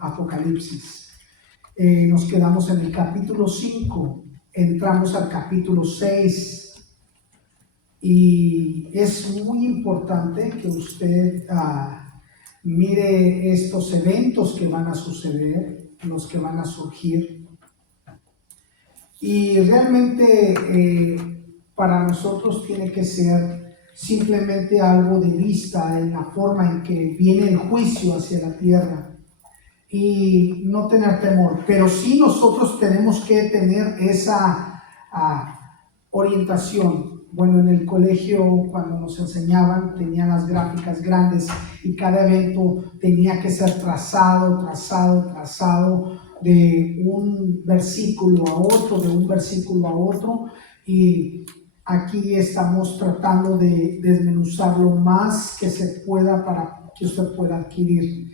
Apocalipsis. Nos quedamos en el capítulo 5, entramos al capítulo 6 y es muy importante que usted mire estos eventos que van a suceder, los que van a surgir, y realmente para nosotros tiene que ser simplemente algo de vista en la forma en que viene el juicio hacia la tierra y no tener temor, pero sí nosotros tenemos que tener esa orientación. Bueno, en el colegio cuando nos enseñaban tenían las gráficas grandes y cada evento tenía que ser trazado de un versículo a otro, de un versículo a otro, y aquí estamos tratando de desmenuzar lo más que se pueda para que usted pueda adquirir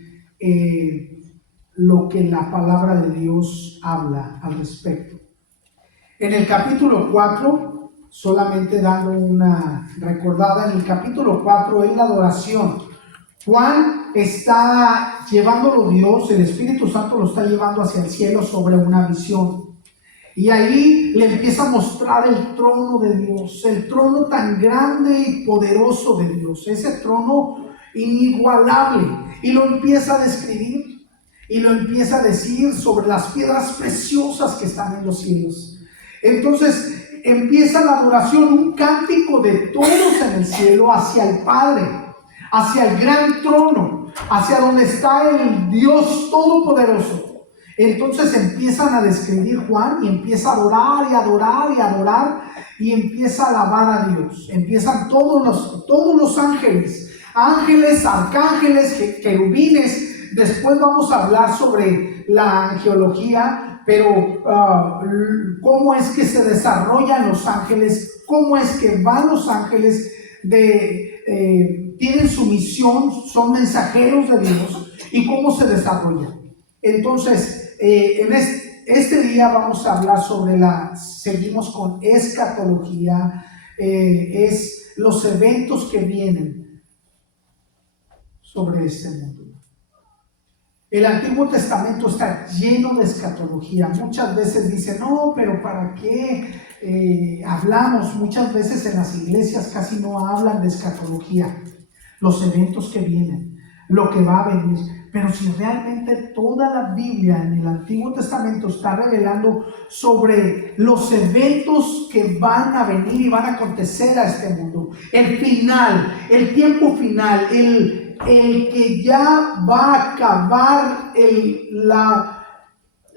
lo que la palabra de Dios habla al respecto. En el capítulo 4, solamente dando una recordada, en el capítulo 4 es la adoración. Juan está llevándolo Dios, el Espíritu Santo lo está llevando hacia el cielo sobre una visión. Y ahí le empieza a mostrar el trono de Dios, el trono tan grande y poderoso de Dios, ese trono inigualable. Y lo empieza a describir y lo empieza a decir sobre las piedras preciosas que están en los cielos. Entonces empieza la adoración, un cántico de todos en el cielo hacia el Padre, hacia el gran trono, hacia donde está el Dios Todopoderoso. Entonces empiezan a describir Juan y empieza a adorar y adorar y adorar y empieza a alabar a Dios. Empiezan todos los ángeles, arcángeles, querubines. Después vamos a hablar sobre la angelología, pero cómo es que se desarrollan los ángeles, cómo es que van los ángeles, tienen su misión, son mensajeros de Dios y cómo se desarrollan. Entonces, en este día vamos a hablar sobre seguimos con escatología, es los eventos que vienen sobre este mundo. El Antiguo Testamento está lleno de escatología. Muchas veces dicen, no, pero ¿para qué hablamos? Muchas veces en las iglesias casi no hablan de escatología, los eventos que vienen, lo que va a venir. Pero si realmente toda la Biblia en el Antiguo Testamento está revelando sobre los eventos que van a venir y van a acontecer a este mundo, el final, el tiempo final, el que ya va a acabar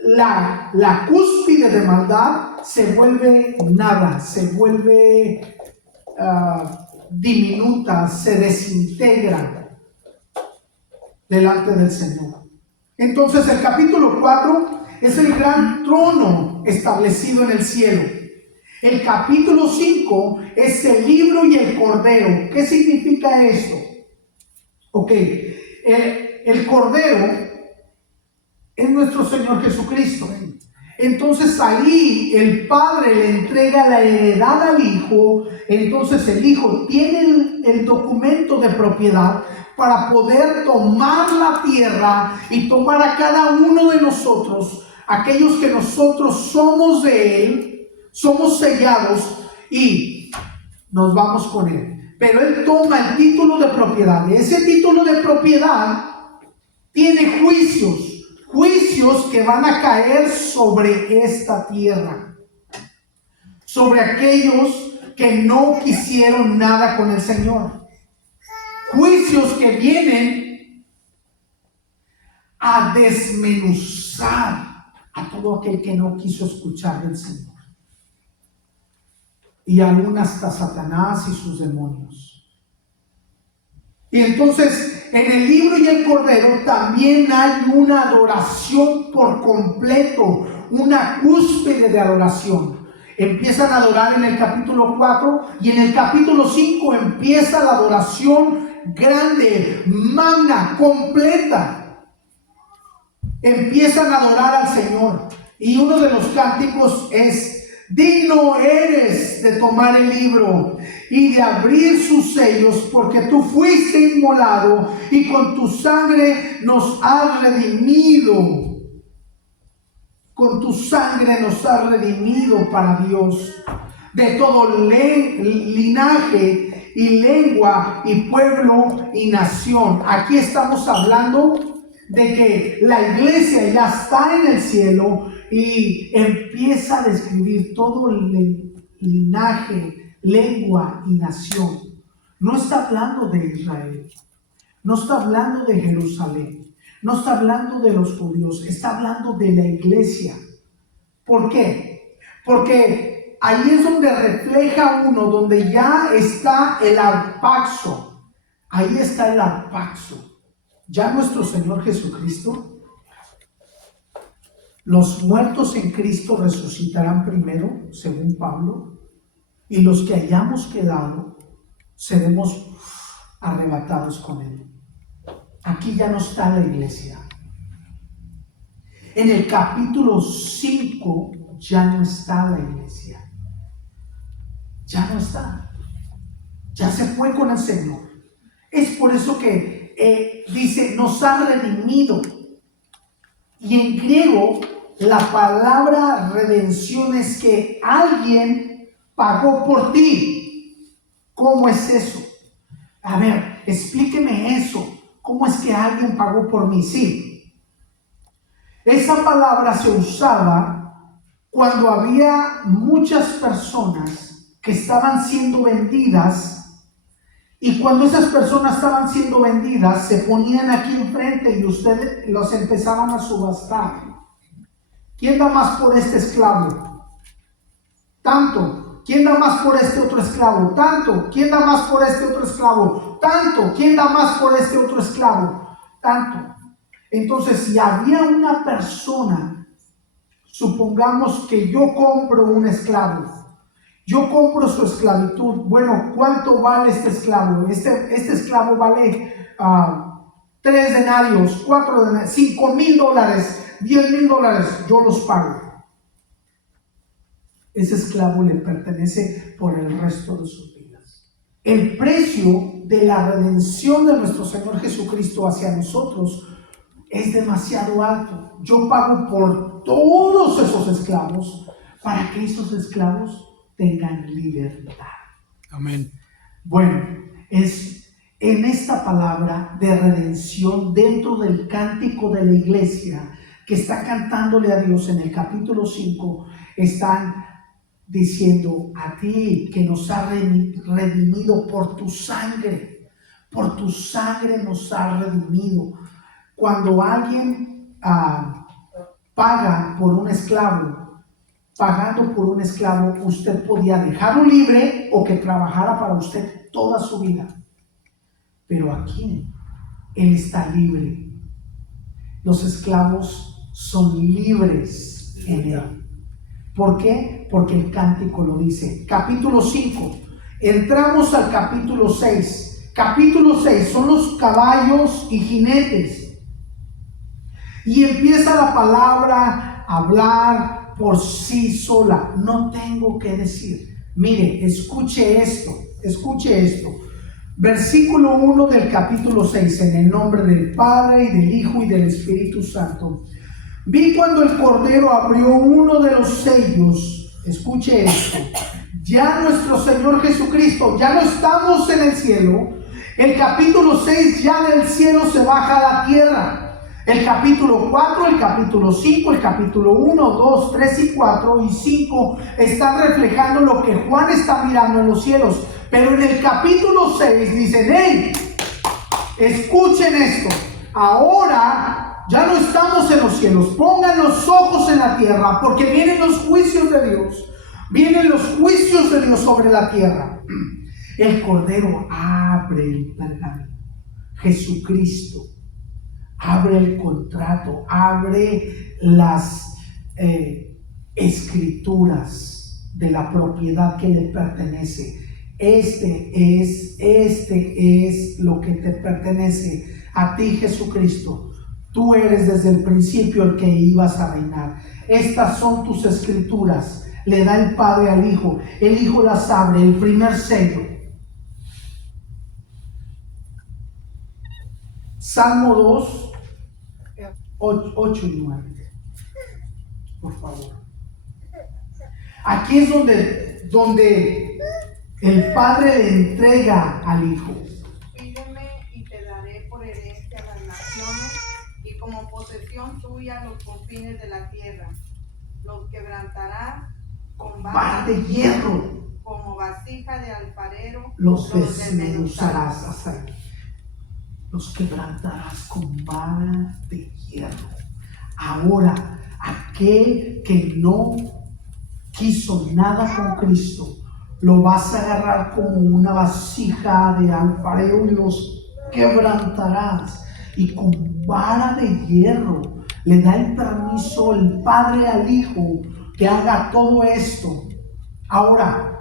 la cúspide de maldad, se vuelve nada, se vuelve diminuta, se desintegra delante del Señor. Entonces el capítulo 4 es el gran trono establecido en el cielo. El capítulo 5 es el libro y el cordero. ¿Qué significa esto? Ok, el cordero es nuestro Señor Jesucristo. Entonces ahí el Padre le entrega la heredad al Hijo. Entonces el Hijo tiene el documento de propiedad para poder tomar la tierra y tomar a cada uno de nosotros, aquellos que nosotros somos de Él, somos sellados y nos vamos con Él. Pero Él toma el título de propiedad. Y ese título de propiedad tiene juicios que van a caer sobre esta tierra, sobre aquellos que no quisieron nada con el Señor. Juicios que vienen a desmenuzar a todo aquel que no quiso escuchar del Señor. Y aún hasta Satanás y sus demonios. Y entonces en el libro y el cordero también hay una adoración por completo, una cúspide de adoración. Empiezan a adorar en el capítulo 4 y en el capítulo 5 empieza la adoración grande, magna, completa. Empiezan a adorar al Señor y uno de los cánticos es Digno eres de tomar el libro y de abrir sus sellos, porque tú fuiste inmolado y con tu sangre nos has redimido. Con tu sangre nos has redimido para Dios, de todo linaje y lengua y pueblo y nación. Aquí estamos hablando de que la iglesia ya está en el cielo y empieza a describir todo el linaje, lengua y nación. No está hablando de Israel, no está hablando de Jerusalén, no está hablando de los judíos, está hablando de la iglesia. ¿Por qué? Porque ahí es donde refleja uno, donde ya está el arpaxo. Ahí está el arpaxo. Ya nuestro Señor Jesucristo, los muertos en Cristo resucitarán primero, según Pablo, y los que hayamos quedado seremos arrebatados con Él. Aquí ya no está la iglesia. En el capítulo 5 ya no está la iglesia. Ya no está. Ya se fue con el Señor. Es por eso que dice, nos ha redimido. Y en griego, la palabra redención es que alguien pagó por ti. ¿Cómo es eso? A ver, explíqueme eso. ¿Cómo es que alguien pagó por mí? Sí. Esa palabra se usaba cuando había muchas personas que estaban siendo vendidas. Y cuando esas personas estaban siendo vendidas, se ponían aquí enfrente y ustedes los empezaban a subastar. ¿Quién da más por este esclavo? Tanto. ¿Quién da más por este otro esclavo? Tanto. ¿Quién da más por este otro esclavo? Tanto. ¿Quién da más por este otro esclavo? Tanto. Entonces, si había una persona, supongamos que yo compro un esclavo. Yo compro su esclavitud. Bueno, ¿cuánto vale este esclavo? Este esclavo vale 3 denarios, 4 denarios, $5,000, $10,000. Yo los pago. Ese esclavo le pertenece por el resto de sus vidas. El precio de la redención de nuestro Señor Jesucristo hacia nosotros es demasiado alto. Yo pago por todos esos esclavos para que esos esclavos tengan libertad. Amén. Bueno, es en esta palabra de redención dentro del cántico de la iglesia que está cantándole a Dios en el capítulo 5, están diciendo a ti que nos ha redimido por tu sangre nos ha redimido. Cuando alguien paga por un esclavo, pagando por un esclavo, usted podía dejarlo libre o que trabajara para usted toda su vida. Pero aquí, él está libre. Los esclavos son libres en él. ¿Por qué? Porque el cántico lo dice. Capítulo 5. Entramos al capítulo 6. Capítulo 6 son los caballos y jinetes. Y empieza la palabra a hablar por sí sola. No tengo que decir. Mire, escuche esto. Versículo 1 del capítulo 6. En el nombre del Padre, y del Hijo, y del Espíritu Santo. Vi cuando el Cordero abrió uno de los sellos. Escuche esto. Ya nuestro Señor Jesucristo, ya no estamos en el cielo. El capítulo 6 ya del cielo se baja a la tierra. El capítulo 4, el capítulo 5, el capítulo 1, 2, 3 y 4 y 5 están reflejando lo que Juan está mirando en los cielos. Pero en el capítulo 6 dicen, hey, escuchen esto. Ahora ya no estamos en los cielos. Pongan los ojos en la tierra, porque vienen los juicios de Dios. Vienen los juicios de Dios sobre la tierra. El Cordero abre el pergamino. Jesucristo abre el contrato, abre las escrituras de la propiedad que le pertenece. Este es lo que te pertenece a ti, Jesucristo. Tú eres desde el principio el que ibas a reinar. Estas son tus escrituras. le da el Padre al Hijo. El Hijo las abre, el primer sello. Salmo 2, 8 y 9. Por favor. Aquí es donde el Padre le entrega al Hijo. Pídeme y te daré por herencia a las naciones y como posesión tuya los confines de la tierra. Los quebrantarás con Vara de hierro. Como vasija de alfarero. Los desmenuzarás. Hasta ahí. Los quebrantarás con vara de hierro. Ahora, aquel que no quiso nada con Cristo, lo vas a agarrar como una vasija de alfarero y los quebrantarás. Y con vara de hierro le da el permiso el Padre al Hijo que haga todo esto. Ahora,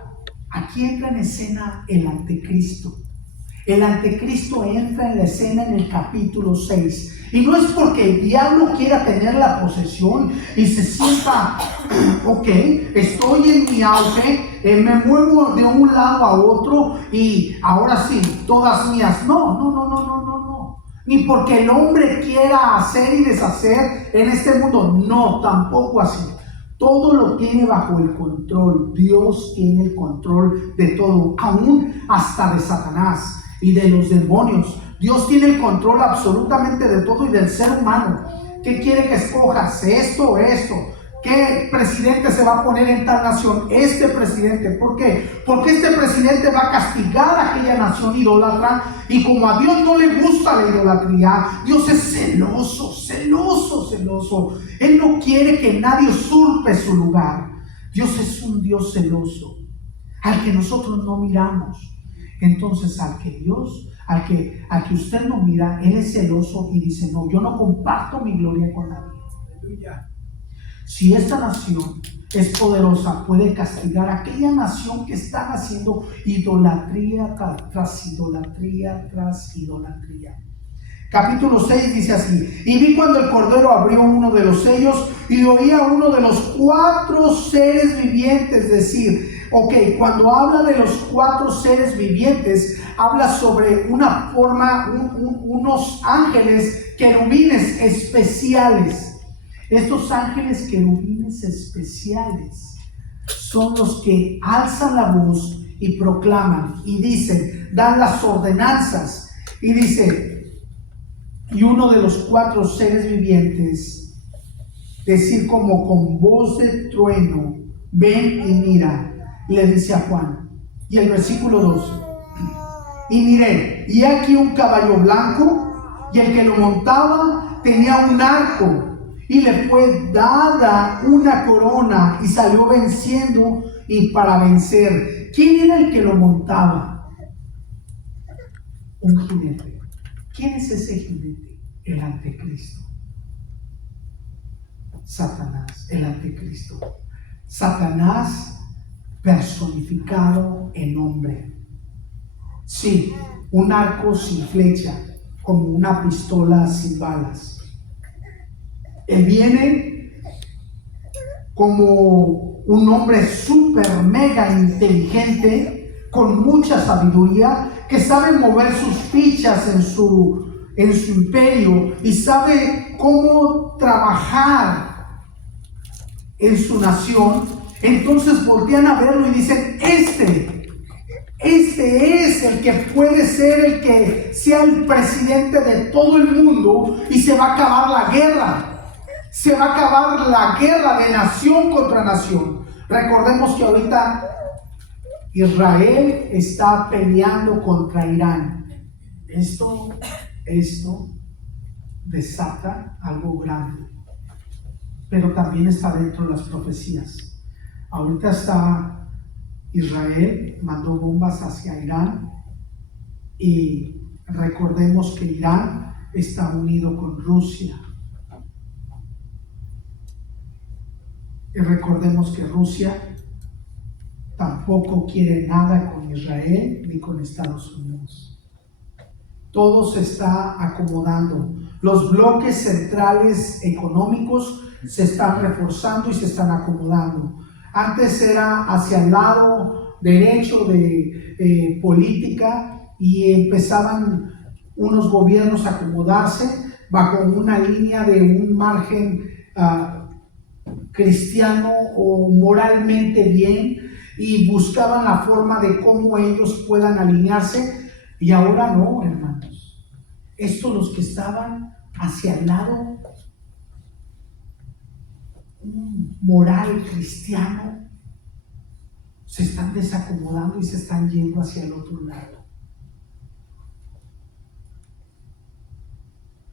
aquí entra en escena el anticristo. El anticristo entra en la escena en el capítulo 6. Y no es porque el diablo quiera tener la posesión y se sienta, ok, estoy en mi auge, me muevo de un lado a otro y ahora sí, todas mías. No. Ni porque el hombre quiera hacer y deshacer en este mundo. No, tampoco así. Todo lo tiene bajo el control. Dios tiene el control de todo, aún hasta de Satanás y de los demonios. Dios tiene el control absolutamente de todo y del ser humano. ¿Qué quiere que escojas? Esto o esto. ¿Qué presidente se va a poner en tal nación? Este presidente. ¿Por qué? Porque este presidente va a castigar a aquella nación idólatra. Y como a Dios no le gusta la idolatría, Dios es celoso. Él no quiere que nadie usurpe su lugar. Dios es un Dios celoso, al que nosotros no miramos. Entonces, al que usted no mira, Él es celoso y dice: no, yo no comparto mi gloria con nadie. Aleluya. Si esta nación es poderosa, puede castigar a aquella nación que está haciendo idolatría tras idolatría tras idolatría. Capítulo 6 dice así: y vi cuando el Cordero abrió uno de los sellos y oí a uno de los 4 seres vivientes decir. Ok, cuando habla de los 4 seres vivientes, habla sobre una forma, unos ángeles querubines especiales. Estos ángeles querubines especiales son los que alzan la voz y proclaman y dicen, dan las ordenanzas y dice, y uno de los 4 seres vivientes decir como con voz de trueno, ven y mira, le dice a Juan. Y el versículo 12, y miré, y aquí un caballo blanco, y el que lo montaba tenía un arco, y le fue dada una corona, y salió venciendo y para vencer. ¿Quién era el que lo montaba? Un jinete. ¿Quién es ese jinete? El anticristo. Satanás, el anticristo. Satanás personificado en hombre. Sí, un arco sin flecha, como una pistola sin balas. Él viene como un hombre súper mega inteligente, con mucha sabiduría, que sabe mover sus fichas en su imperio y sabe cómo trabajar en su nación. Entonces voltean a verlo y dicen, este es el que puede ser el que sea el presidente de todo el mundo y se va a acabar la guerra. Se va a acabar la guerra de nación contra nación. Recordemos que ahorita Israel está peleando contra Irán. Esto desata algo grande, pero también está dentro de las profecías. Ahorita está Israel, mandó bombas hacia Irán y recordemos que Irán está unido con Rusia. Y recordemos que Rusia tampoco quiere nada con Israel ni con Estados Unidos. Todo se está acomodando. Los bloques centrales económicos se están reforzando y se están acomodando. Antes era hacia el lado derecho de política y empezaban unos gobiernos a acomodarse bajo una línea de un margen cristiano o moralmente bien y buscaban la forma de cómo ellos puedan alinearse. Y ahora no, hermanos. Estos, los que estaban hacia el lado moral cristiano, se están desacomodando y se están yendo hacia el otro lado.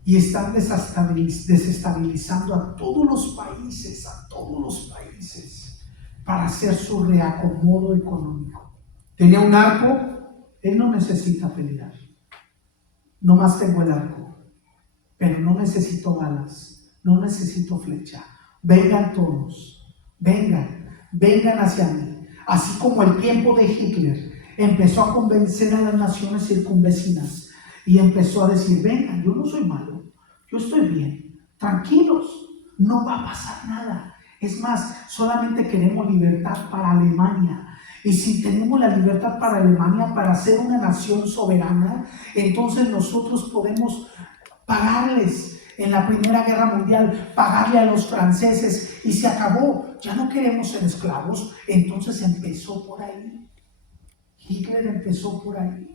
Y están desestabilizando a todos los países, para hacer su reacomodo económico. Tenía un arco, él no necesita pelear. No más tengo el arco, pero no necesito balas, no necesito flecha. Vengan todos, vengan hacia mí. Así como el tiempo de Hitler empezó a convencer a las naciones circunvecinas y empezó a decir, vengan, yo no soy malo, yo estoy bien, tranquilos, no va a pasar nada. Es más, solamente queremos libertad para Alemania. Y si tenemos la libertad para Alemania, para ser una nación soberana, entonces nosotros podemos pagarles en la Primera Guerra Mundial, pagarle a los franceses, y se acabó. Ya no queremos ser esclavos. Entonces empezó por ahí. Hitler empezó por ahí.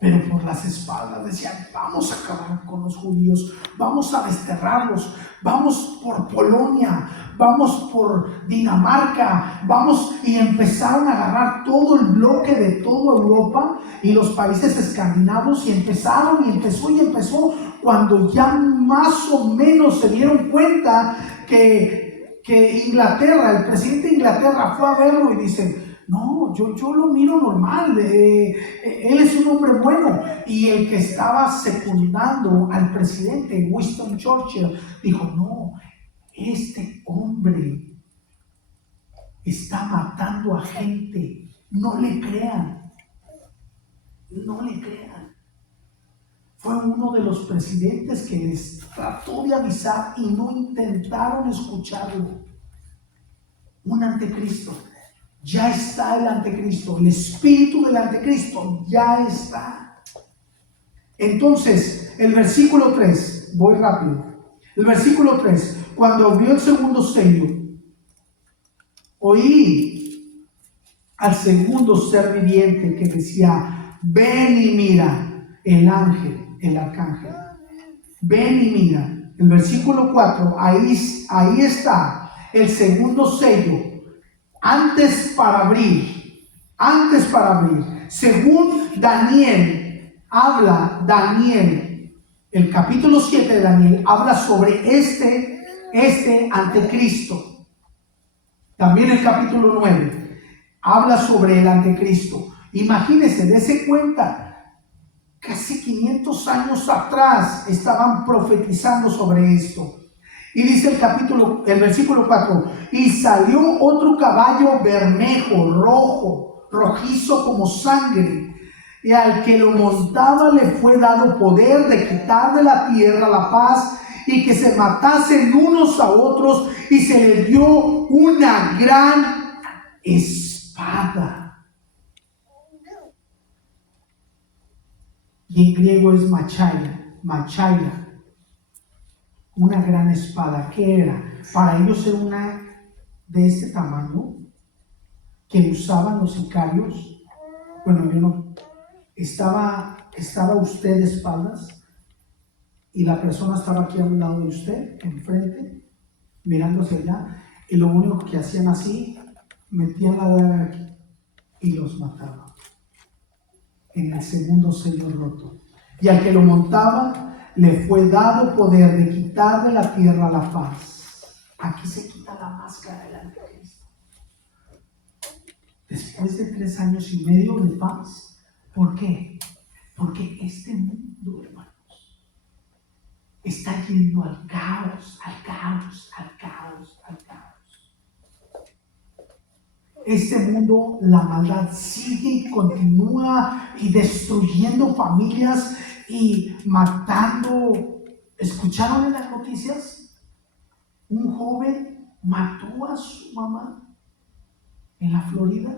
Pero por las espaldas decían, vamos a acabar con los judíos, vamos a desterrarlos, vamos por Polonia, vamos por Dinamarca, vamos, y empezaron a agarrar todo el bloque de toda Europa y los países escandinavos, y empezó, cuando ya más o menos se dieron cuenta que Inglaterra, el presidente de Inglaterra fue a verlo y dice, no, yo lo miro normal, él es un hombre bueno. Y el que estaba secundando al presidente, Winston Churchill, dijo, no, este hombre está matando a gente, no le crean. Fue uno de los presidentes que les trató de avisar y no intentaron escucharlo. Un anticristo. Ya está el anticristo, el espíritu del anticristo ya está. Entonces, el versículo 3, voy rápido. El versículo 3, cuando abrió el segundo sello, oí al segundo ser viviente que decía, ven y mira, el ángel, el arcángel. Ven y mira. El versículo 4, ahí está el segundo sello. Antes para abrir, según Daniel, el capítulo 7 de Daniel, habla sobre este anticristo. También el capítulo 9 habla sobre el anticristo. Imagínense, dése cuenta, casi 500 años atrás estaban profetizando sobre esto. Y dice el versículo 4, y salió otro caballo bermejo, rojizo como sangre, y al que lo montaba le fue dado poder de quitar de la tierra la paz, y que se matasen unos a otros, y se les dio una gran espada. Y en griego es machaira. Una gran espada. ¿Qué era? Para ellos era una de este tamaño que usaban los sicarios. Bueno, yo no. Estaba usted de espaldas y la persona estaba aquí a un lado de usted, enfrente, mirando hacia allá, y lo único que hacían así, metían la daga aquí y los mataban en el segundo sello roto. Y al que lo montaba le fue dado poder de quitar de la tierra la paz. Aquí se quita la máscara del anticristo. Después de 3 años y medio de paz. ¿Por qué? Porque este mundo, hermanos, está yendo al caos. Este mundo, la maldad sigue y continúa y destruyendo familias y matando. ¿Escucharon en las noticias? Un joven mató a su mamá en la Florida.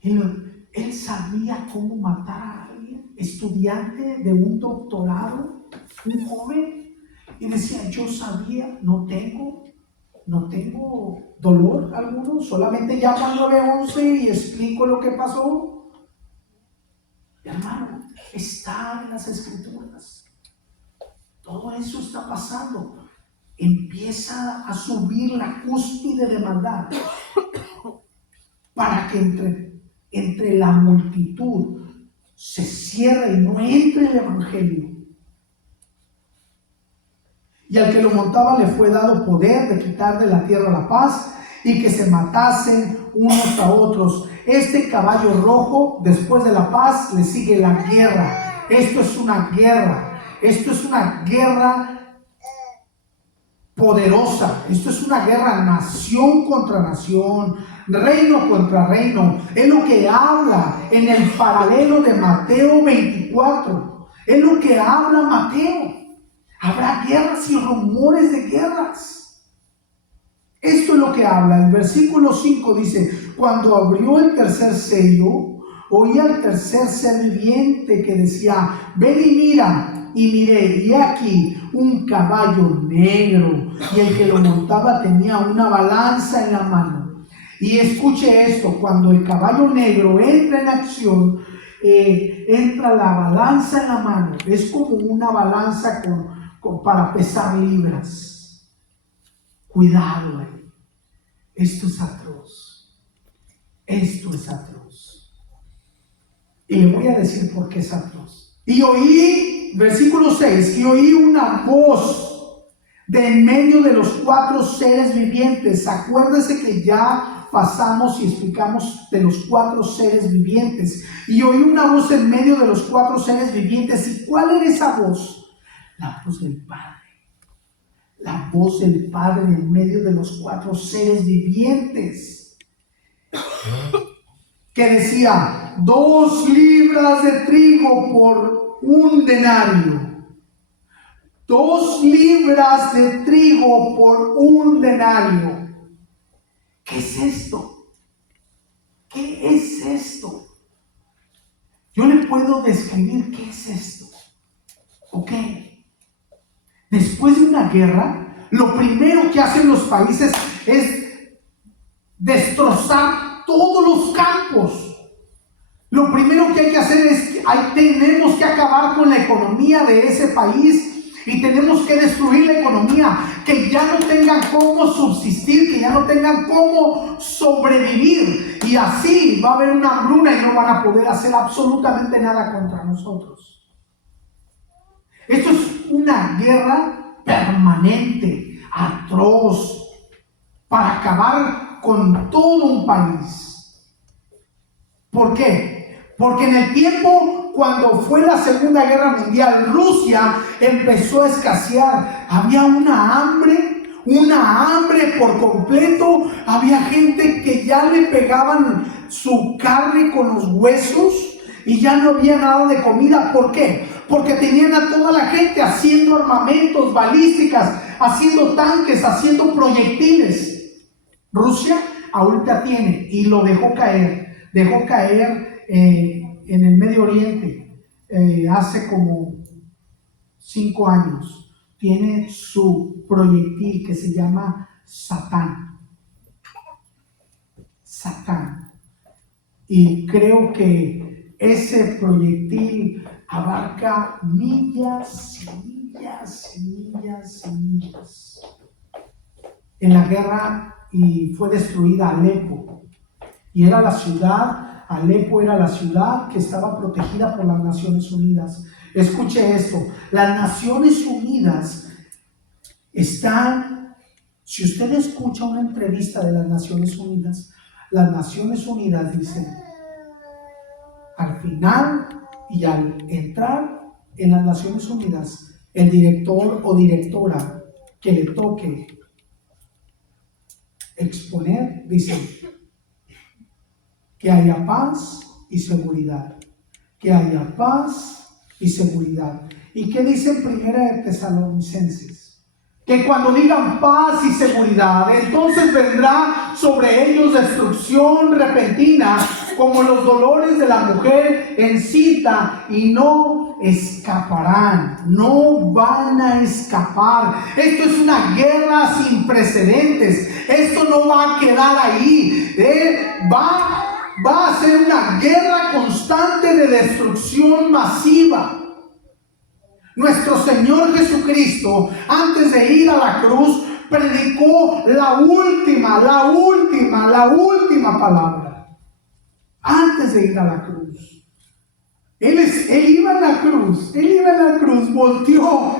Él sabía cómo matar a alguien, estudiante de un doctorado, un joven, y decía, yo sabía, no tengo dolor alguno, solamente llamo al 911 y explico lo que pasó. Hermano, está en las Escrituras. Todo eso está pasando. Empieza a subir la cúspide de maldad para que entre la multitud se cierre y no entre el evangelio. Y al que lo montaba le fue dado poder de quitar de la tierra la paz y que se matasen unos a otros. Este caballo rojo, después de la paz, le sigue la guerra. Esto es una guerra. Esto es una guerra poderosa. Esto es una guerra nación contra nación, reino contra reino. Es lo que habla en el paralelo de Mateo 24. Es lo que habla Mateo. Habrá guerras y rumores de guerras. Esto es lo que habla. El versículo 5 dice, cuando abrió el tercer sello, oí al tercer ser viviente que decía, ven y mira. Y miré, y aquí un caballo negro, y el que lo montaba tenía una balanza en la mano. Y escuche esto, cuando el caballo negro entra en acción, entra la balanza en la mano. Es como una balanza para pesar libras. Cuidado, esto es atroz. Esto es atroz. Y le voy a decir por qué es atroz. Y oí, versículo 6, y oí una voz de en medio de los 4 seres vivientes. Acuérdese que ya pasamos y explicamos de los 4 seres vivientes. Y oí una voz en medio de los 4 seres vivientes. ¿Y cuál era esa voz? La voz del Padre. La voz del Padre en medio de los 4 seres vivientes. Que decía, 2 libras de trigo por 1 denario. 2 libras de trigo por 1 denario. ¿Qué es esto? ¿Qué es esto? Yo le puedo describir qué es esto. ¿Ok? Después de una guerra, lo primero que hacen los países es destrozar todos los campos. Lo primero que hay que hacer es, tenemos que acabar con la economía de ese país y tenemos que destruir la economía, que ya no tengan cómo subsistir, que ya no tengan cómo sobrevivir. Y así va a haber una hambruna y no van a poder hacer absolutamente nada contra nosotros. Esto es una guerra permanente, atroz, para acabar con todo un país. ¿Por qué? Porque en el tiempo cuando fue la Segunda Guerra Mundial, Rusia empezó a escasear. Había una hambre por completo. Había gente que ya le pegaban su carne con los huesos y ya no había nada de comida. ¿Por qué? Porque tenían a toda la gente haciendo armamentos, balísticas, haciendo tanques, haciendo proyectiles. Rusia ahorita tiene, y lo dejó caer en el Medio Oriente hace como 5 años. Tiene su proyectil que se llama Satán. Y creo que ese proyectil abarca millas y millas y millas y millas. En la guerra y fue destruida Alepo. Y era la ciudad, Alepo era la ciudad que estaba protegida por las Naciones Unidas. Escuche esto, las Naciones Unidas están, si usted escucha una entrevista de las Naciones Unidas dicen, al final y al entrar en las Naciones Unidas, el director o directora que le toque exponer, dice que haya paz y seguridad, que haya paz y seguridad. ¿Y qué dice en Primera de Tesalonicenses? que cuando digan paz y seguridad, entonces vendrá sobre ellos destrucción repentina, como los dolores de la mujer encinta, y no escaparán, no van a escapar. Esto es una guerra sin precedentes. Esto no va a quedar ahí. Va a ser una guerra constante de destrucción masiva. Nuestro Señor Jesucristo, antes de ir a la cruz, predicó la última palabra. Antes de ir a la cruz. Él iba en la cruz, volteó.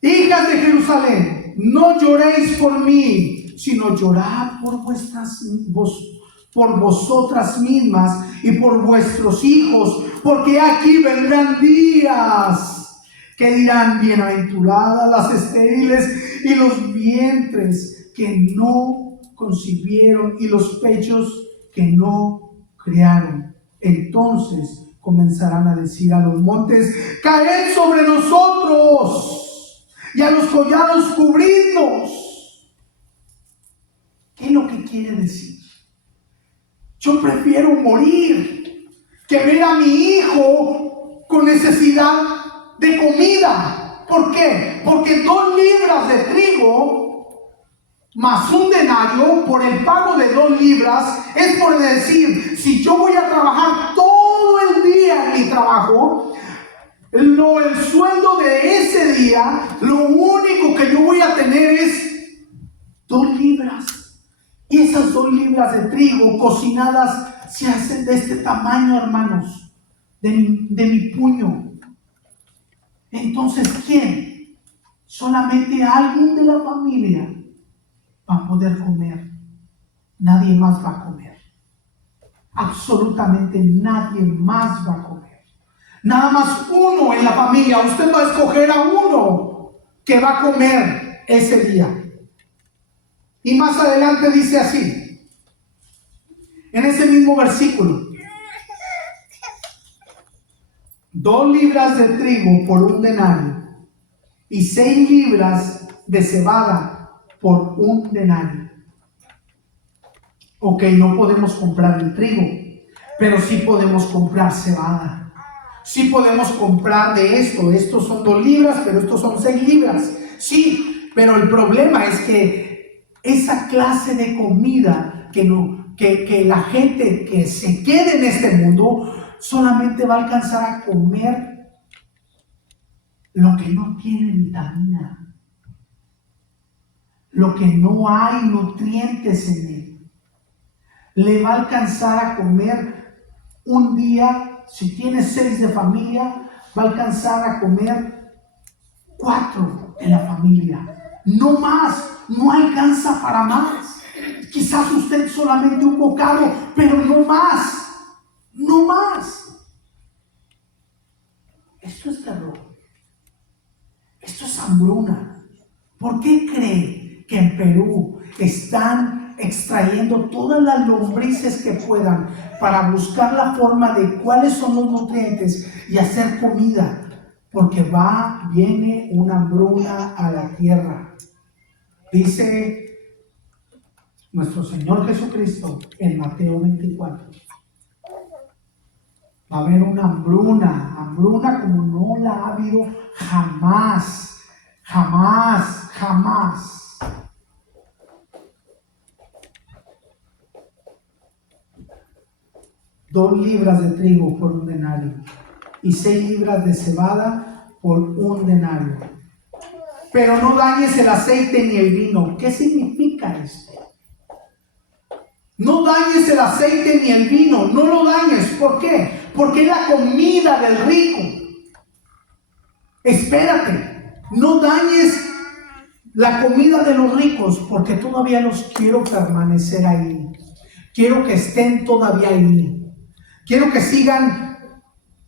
Hijas de Jerusalén, no lloréis por mí, sino llorad por vosotras mismas y por vuestros hijos, porque aquí vendrán días que dirán: bienaventuradas las estériles y los vientres que no concibieron y los pechos que no criaron. Entonces comenzarán a decir a los montes: caed sobre nosotros, y a los collados cubridnos. ¿Qué es lo que quiere decir? Yo prefiero morir que ver a mi hijo con necesidad de comida. ¿Por qué? Porque 2 libras de trigo más un denario por el pago de 2 libras es por decir: si yo voy a trabajar todo el día en mi trabajo, el sueldo de ese día, lo único que yo voy a tener es 2 libras. Y esas 2 libras de trigo cocinadas se hacen de este tamaño, hermanos, de mi puño. Entonces, ¿quién? Solamente alguien de la familia va a poder comer. Nadie más va a comer. Absolutamente nadie más va a comer. Nada más uno en la familia. Usted va a escoger a uno que va a comer ese día. Y más adelante dice así, en ese mismo versículo: 2 libras de trigo por un denario y 6 libras de cebada por un denario. Ok, no podemos comprar el trigo, pero sí podemos comprar cebada. Sí podemos comprar de esto. Estos son 2 libras, pero estos son 6 libras. Sí, pero el problema es que esa clase de comida que la gente que se quede en este mundo solamente va a alcanzar a comer lo que no tiene vitamina, lo que no hay nutrientes en él. Le va a alcanzar a comer un día, si tiene 6 de familia, va a alcanzar a comer 4 de la familia. No más, no alcanza para más. Quizás usted solamente un bocado, pero no más, no más. Esto es terror. Esto es hambruna. ¿Por qué cree que en Perú están extrayendo todas las lombrices que puedan para buscar la forma de cuáles son los nutrientes y hacer comida? Porque viene una hambruna a la tierra. Dice nuestro Señor Jesucristo en Mateo 24. Va a haber una hambruna como no la ha habido jamás, jamás, jamás. Dos libras de trigo por un denario y 6 libras de cebada por un denario. Pero no dañes el aceite ni el vino. ¿Qué significa esto? No dañes el aceite ni el vino. No lo dañes. ¿Por qué? Porque es la comida del rico. Espérate. No dañes la comida de los ricos, porque todavía los quiero permanecer ahí. Quiero que estén todavía ahí. Quiero que sigan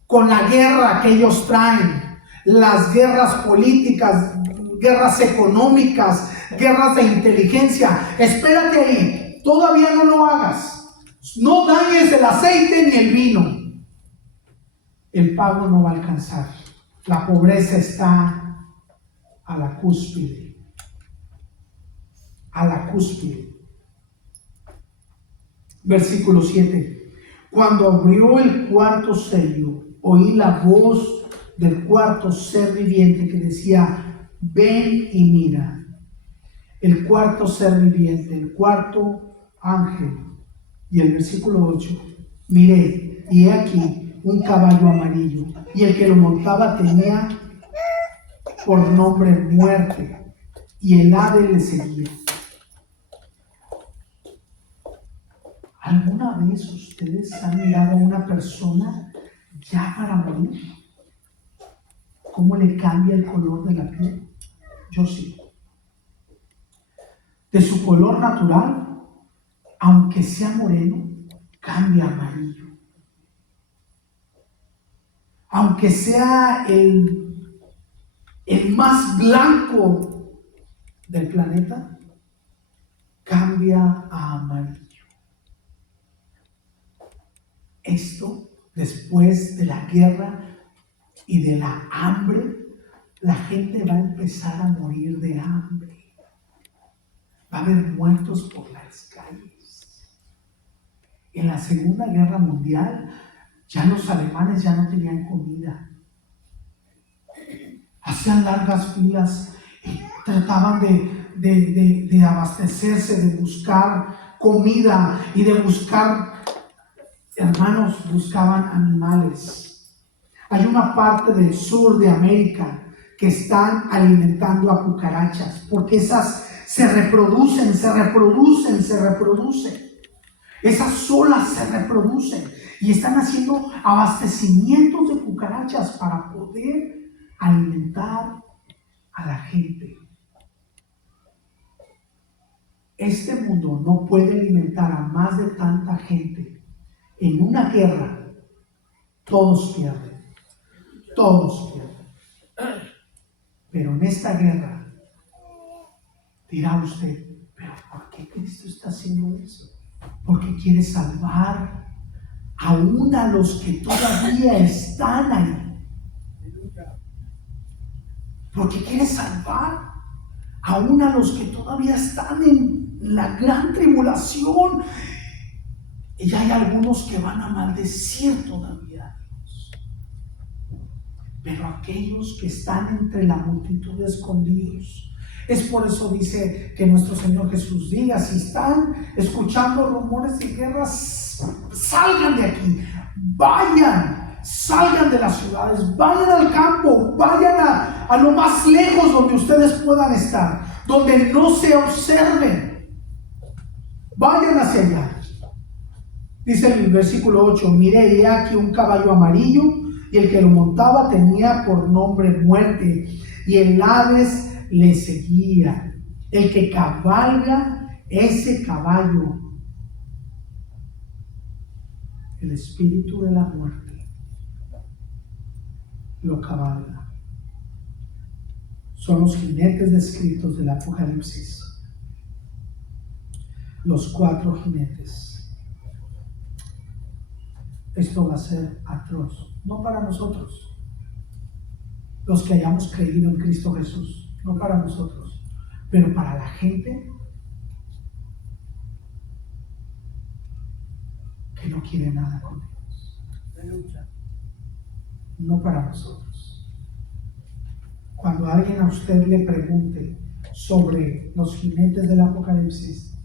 con la guerra que ellos traen. Las guerras políticas, guerras económicas, guerras de inteligencia. Espérate ahí, todavía no lo hagas. No dañes el aceite ni el vino. El pago no va a alcanzar. La pobreza está a la cúspide. a la cúspide. Versículo 7. Cuando abrió el cuarto sello, oí la voz del cuarto ser viviente que decía: ven y mira. El cuarto ser viviente, el cuarto ángel. Y el versículo 8. Miré, y he aquí un caballo amarillo, y el que lo montaba tenía por nombre Muerte, y el ave le seguía. ¿Alguna vez ustedes han mirado a una persona ya para morir? ¿Cómo le cambia el color de la piel? Yo sí. De su color natural, aunque sea moreno, cambia a amarillo. Aunque sea el más blanco del planeta, cambia a amarillo. Esto, después de la guerra y de la hambre, la gente va a empezar a morir de hambre. Va a haber muertos por las calles. En la Segunda Guerra Mundial, ya los alemanes ya no tenían comida. Hacían largas filas y trataban de abastecerse, de buscar comida y de buscar, hermanos, buscaban animales. Hay una parte del sur de América que están alimentando a cucarachas, porque esas se reproducen. Esas solas se reproducen y están haciendo abastecimientos de cucarachas para poder alimentar a la gente. Este mundo no puede alimentar a más de tanta gente. En una guerra, todos pierden. Pero en esta guerra, dirá usted: ¿pero por qué Cristo está haciendo eso? Porque quiere salvar aún a los que todavía están ahí. Porque quiere salvar aún a los que todavía están en la gran tribulación. Y hay algunos que van a maldecir todavía a Dios. Pero aquellos que están entre la multitud de escondidos. Es por eso dice que nuestro Señor Jesús diga: si están escuchando rumores de guerras, salgan de aquí, salgan de las ciudades, vayan al campo, vayan a lo más lejos donde ustedes puedan estar, donde no se observen, vayan hacia allá. Dice en el versículo 8: miré, y aquí un caballo amarillo, y el que lo montaba tenía por nombre Muerte, y el Hades le seguía. El que cabalga ese caballo, el espíritu de la muerte, lo cabalga. Son los jinetes descritos del Apocalipsis. Los 4 jinetes. Esto va a ser atroz, no para nosotros, los que hayamos creído en Cristo Jesús, no para nosotros, pero para la gente que no quiere nada con Dios. No para nosotros. Cuando alguien a usted le pregunte sobre los jinetes del Apocalipsis,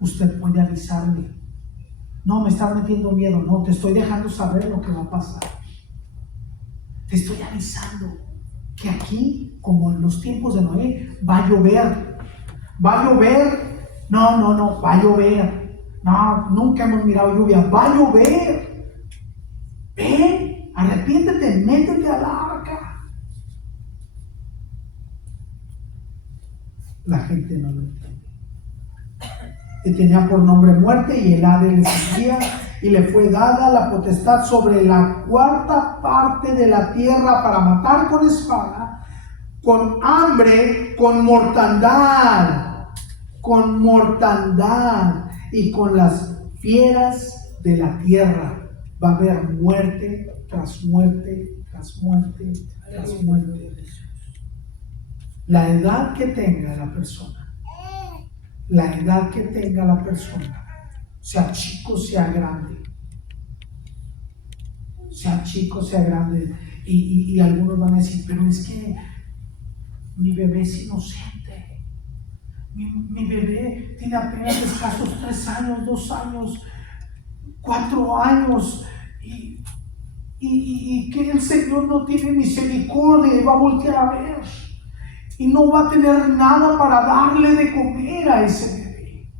usted puede avisarle: no, me estás metiendo miedo. No, te estoy dejando saber lo que va a pasar. Te estoy avisando que aquí, como en los tiempos de Noé, va a llover. Va a llover. No, va a llover. No, nunca hemos mirado lluvia. Va a llover. Ven, arrepiéntete, métete al arca. La gente no lo entiende. Que tenía por nombre Muerte, y el Hades le seguía, y le fue dada la potestad sobre la 4ª parte de la tierra para matar con espada, con hambre, con mortandad y con las fieras de la tierra. Va a haber muerte tras muerte tras muerte tras muerte. La edad que tenga la persona, la edad que tenga la persona, sea chico, sea grande, sea chico, sea grande, y algunos van a decir, pero es que mi bebé es inocente, mi bebé tiene apenas escasos 3 años, 2 años, 4 años, y que el Señor no tiene misericordia y va a voltear a ver y no va a tener nada para darle de comer a ese bebé.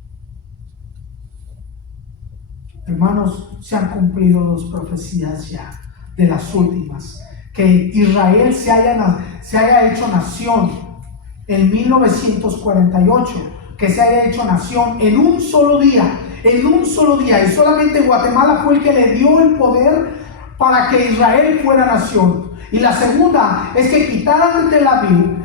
Hermanos, se han cumplido 2 profecías ya de las últimas, que Israel se haya hecho nación en 1948, que se haya hecho nación en un solo día, y solamente Guatemala fue el que le dio el poder para que Israel fuera nación. Y la segunda es que quitaran de Tel Aviv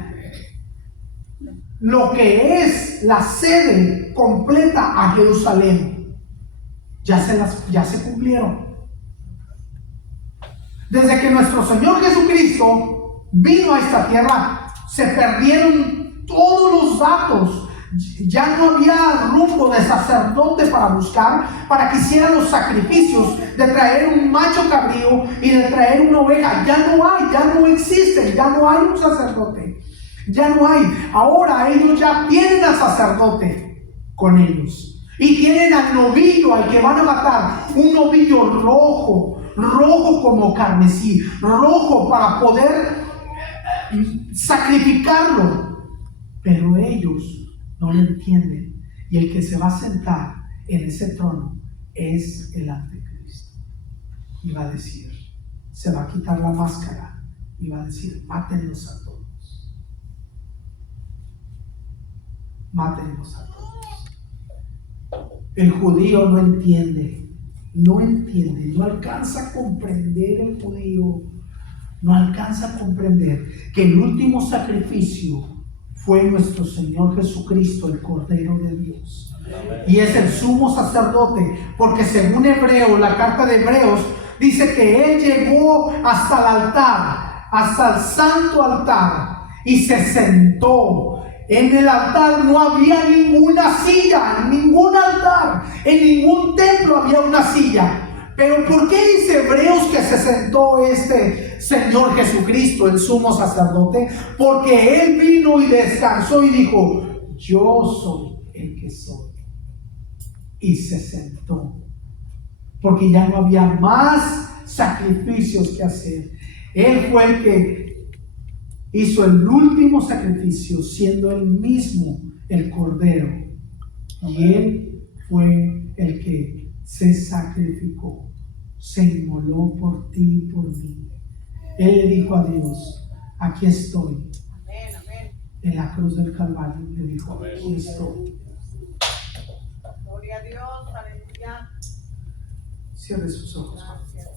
lo que es la sede completa a Jerusalén. Ya se cumplieron. Desde que nuestro Señor Jesucristo vino a esta tierra, se perdieron todos los datos. Ya no había rumbo de sacerdote para buscar, para que hicieran los sacrificios de traer un macho cabrío y de traer una oveja. Ya no existen, ya no hay un sacerdote. Ya no hay. Ahora ellos ya tienen al sacerdote con ellos. Y tienen al novillo al que van a matar. Un novillo rojo como carmesí, rojo para poder sacrificarlo. Pero ellos no lo entienden. Y el que se va a sentar en ese trono es el anticristo. Y va a decir, se va a quitar la máscara y va a decir, mátenlos a todos. Mátenlos a todos. El judío no entiende, no alcanza a comprender el judío, no alcanza a comprender que el último sacrificio fue nuestro Señor Jesucristo, el Cordero de Dios. Y es el sumo sacerdote, porque según Hebreo, la carta de Hebreos, dice que Él llegó hasta el altar, hasta el santo altar, y se sentó. En el altar no había ninguna silla, en ningún altar, en ningún templo había una silla. Pero ¿por qué dice Hebreos que se sentó este Señor Jesucristo, el sumo sacerdote? Porque Él vino y descansó y dijo, yo soy el que soy. Y se sentó. Porque ya no había más sacrificios que hacer. Él fue el que hizo el último sacrificio, siendo Él mismo el Cordero. Y Él fue el que se sacrificó, se inmoló por ti y por mí. Él le dijo a Dios, aquí estoy. En la cruz del Calvario le dijo, aquí estoy. Gloria a Dios, aleluya. Cierre sus ojos. Gracias.